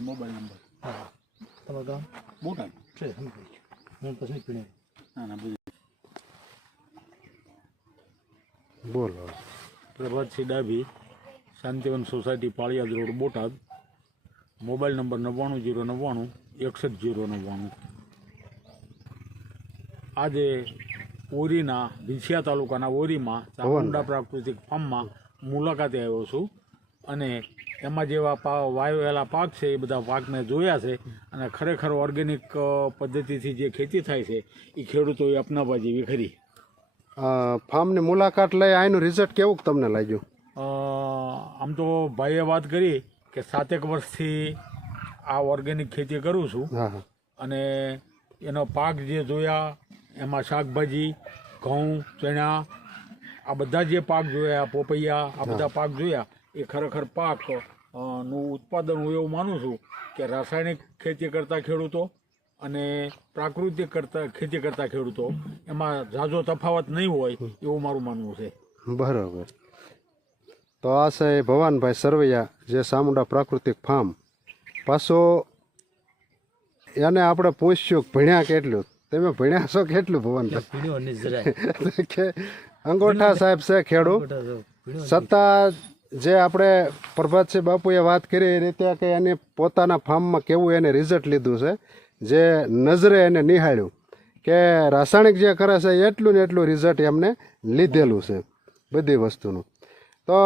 Mobile number ગામ બોટાદ છે સમજી હું પછી ના ના બધું બોલો Prabhatsinh Dabhi Shantivan society Paliyad road Botad mobile number નવ્વાણું જીરો નવ્વાણું એકસઠ જીરો નવ્વાણું આજે ઓરીના વિછિયા તાલુકાના ઓરીમાં ચામુંડા પ્રાકૃતિક ફાર્મમાં મુલાકાતે આવ્યો છું અને એમાં જેવા પા વાવેલા પાક છે એ બધા પાક મેં જોયા છે અને ખરેખર ઓર્ગેનિક પદ્ધતિથી જે ખેતી થાય છે એ ખેડૂતોએ અપનાવવા જેવી ખરી. ફાર્મની મુલાકાત લઈ આનું રિઝલ્ટ કેવું તમને લાગ્યું? આમ તો ભાઈએ વાત કરી કે સાતેક વર્ષથી આ ઓર્ગેનિક ખેતી કરું છું અને એનો પાક જે જોયા એમાં શાકભાજી ઘઉં ચણા આ બધા જે પાક જોયા પોપૈયા આ બધા પાક જોયા એ ખરેખર પાકનું ઉત્પાદન હું એવું માનું છું કે રાસાયણિક ખેતી કરતા ખેડૂતો અને પ્રાકૃતિક કરતા ખેતી કરતા ખેડૂતો એમાં ઝાઝો તફાવત નહીં હોય એવું મારું માનવું છે. બરોબર. તો આ છે ભવાનભાઈ સરવૈયા જે સામુંડા પ્રાકૃતિક ફાર્મ. પાછો એને આપણે પૂછ્યું કે ભણ્યા કેટલું? તમે ભણ્યા છો કેટલું ભવાનભાઈ? અંગોઠા સાહેબ છે ખેડૂત. ખોટા તો પીણ્યો છતાં જે આપણે પ્રભાતસિંહ બાપુએ વાત કરી એ રીતે કે એને પોતાના ફાર્મમાં કેવું એને રિઝલ્ટ લીધું છે, જે નજરે એને નિહાળ્યું કે રાસાયણિક જે કરે છે એટલું ને એટલું રિઝલ્ટ એમને લીધેલું છે બધી વસ્તુનું. તો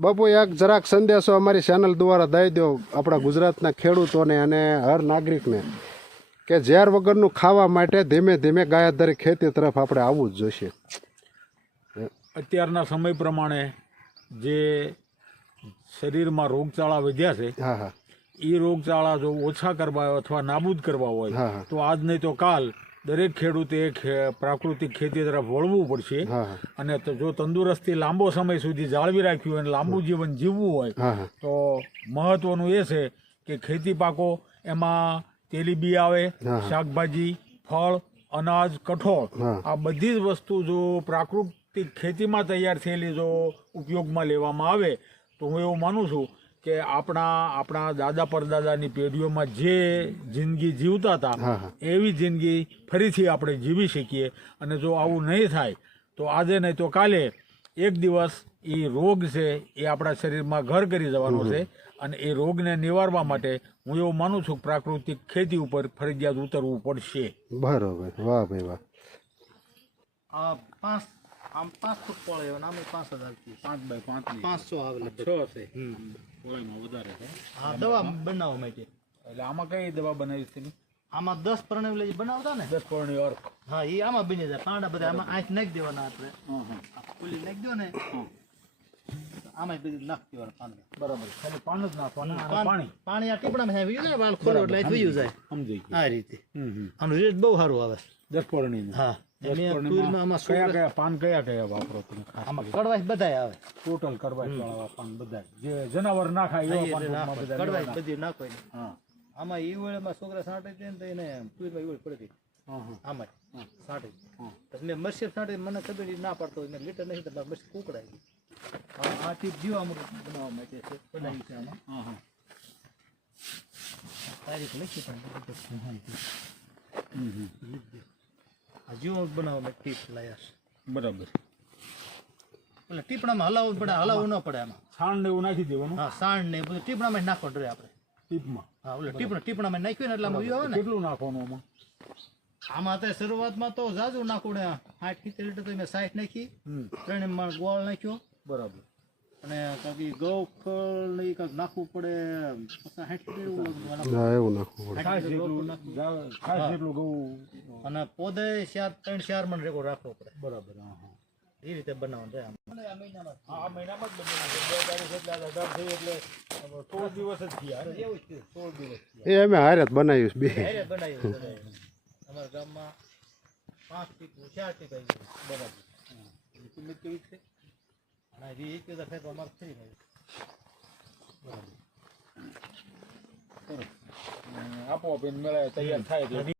બાપુ એક જરાક સંદેશો અમારી ચેનલ દ્વારા દઈ દો આપણા ગુજરાતના ખેડૂતોને અને હર નાગરિકને કે ઝેર વગરનું ખાવા માટે ધીમે ધીમે ગાયાધારી ખેતી તરફ આપણે આવવું જ જોઈશે. અત્યારના સમય પ્રમાણે જે શરીરમાં રોગચાળા વધ્યા છે એ રોગચાળા જો ઓછા કરવા હોય અથવા નાબૂદ કરવા હોય તો આજ નહીં તો કાલ દરેક ખેડૂતે પ્રાકૃતિક ખેતી તરફ વળવું પડશે. અને તો જો તંદુરસ્તી લાંબો સમય સુધી જાળવી રાખવી હોય અને લાંબુ જીવન જીવવું હોય તો મહત્વનું એ છે કે ખેતી પાકો એમાં તેલીબી આવે શાકભાજી ફળ અનાજ કઠોળ આ બધી જ વસ્તુ જો પ્રાકૃતિક ખેતીમાં તૈયાર થયેલી જો ઉપયોગમાં લેવામાં આવે તો હું એવું માનું છું કે આપણા આપણા દાદા પરદાદાની પેઢીઓમાં જે જિંદગી જીવતા હતા એવી જિંદગી ફરીથી આપણે જીવી શકીએ. અને જો આવું નહીં થાય તો આજે નહીં તો કાલે એક દિવસ એ રોગ છે એ આપણા શરીરમાં ઘર કરી જવાનો છે અને એ રોગને નિવારવા માટે હું એવું માનું છું પ્રાકૃતિક ખેતી ઉપર ફરજિયાત ઉતરવું પડશે. બરોબર. વાહ ભાઈ વાહ. પાંચ આમ પાંચ ફૂટ પોળે આવે આમે પાંચ હજાર પાંચ બાય પાંચ પાંચસો આવે છ છે પોળેમાં વધારે છે. હા દવા બનાવવા માટે એટલે આમાં કઈ દવા બનાવી છે આમાં દસ પરણે જે બનાવતા ને? દસ પૌર્ણી અર્ક. હા એ આમાં બની જાય. પાંડા બધા આમાં આંખ નાખી દેવાના આપણે. ફૂલી નાખી દો ને. આમાં બધી નાખી દેવાના પાંદડા બરાબર. ખાલી પાન જ નાખવાના પાણી. પાણી આ ટીપડામાં હે જાય વાળ ખોલો એટલે આ વયું જાય. સમજી આ રીતે. આનું રેટ બહુ સારું આવે. દસ પૌર્ણીનું હા. કયા કયા પાન કયા કયા વાપરો તમે આમાં બધાય આવે. ટોટલ વાળા પાન બધાય. જે જનાવર ના ખાય એવા પાન બધા નાખો હા. આમાં ઈવળમાં છોકરા સાંટે છે ને એને તુરમાં ઈવળ પડી હતી હા હા. આમાં સાંટે. પછી મેં મરસી સાંટે મને ખબર ના પાડતો મેં લીટર નહીં તો મરસી કુકડાઈ ગઈ આ આ ટીપ જીવામૃત બનાવવા માટે છે. બનાવી છે આમાં. હા હા. તારીખ લખી પણ હમ હમ. જીવામૃત બનાવવા ટીપ લાયા છે. બરાબર. એટલે ટીપણામાં હલાવવું પડે હલાવવું ન પડે આમાં. છાણ ને એવું નાખી દેવાનું? હા સાંડ ને બધું ટીપણામાં નાખવાનું રહે આપણે. ટીપમાં? હા ઓલે ટીપણા ટીપણામાં નાખ્યું ને એટલે આમાં આવે ને. કેટલું નાખવાનું આમાં? આમાં અત્યારે શરૂઆતમાં તો જાજુ નાખું ને સાઠ સિત્તેર લીટર તો મેં સાઠ નાખી. ત્રણે માણ ગોળ નાખ્યો. બરાબર. અને કદી ગૌ ખળ ને નાખવું પડે પચાસ સાઠ એવું નાખવું. એવું નાખવું. પડે ગૌ અને પોદે ચાર ત્રણ ચાર મણ રેકો રાખવો પડે. બરાબર હા હા. એ રીતે બનાવવાનું છે આ મહિનામાં જ બે તારીખ એટલે આજે અઢાર થઈ એટલે સોળ દિવસ જ થયા? એવું જ. સોળ દિવસ એ અમે હારત બનાવ્યું બે. હારત બનાવ્યું અમારા ગામમાં પાંચથી ચાર ટીપ બરાબર. કિંમત કેવી છે? હજાર ફેંકો અમારે થઈ ગયું સરસ અને આપોઆપ એને મેળાએ તૈયાર થાય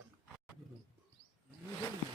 Gracias.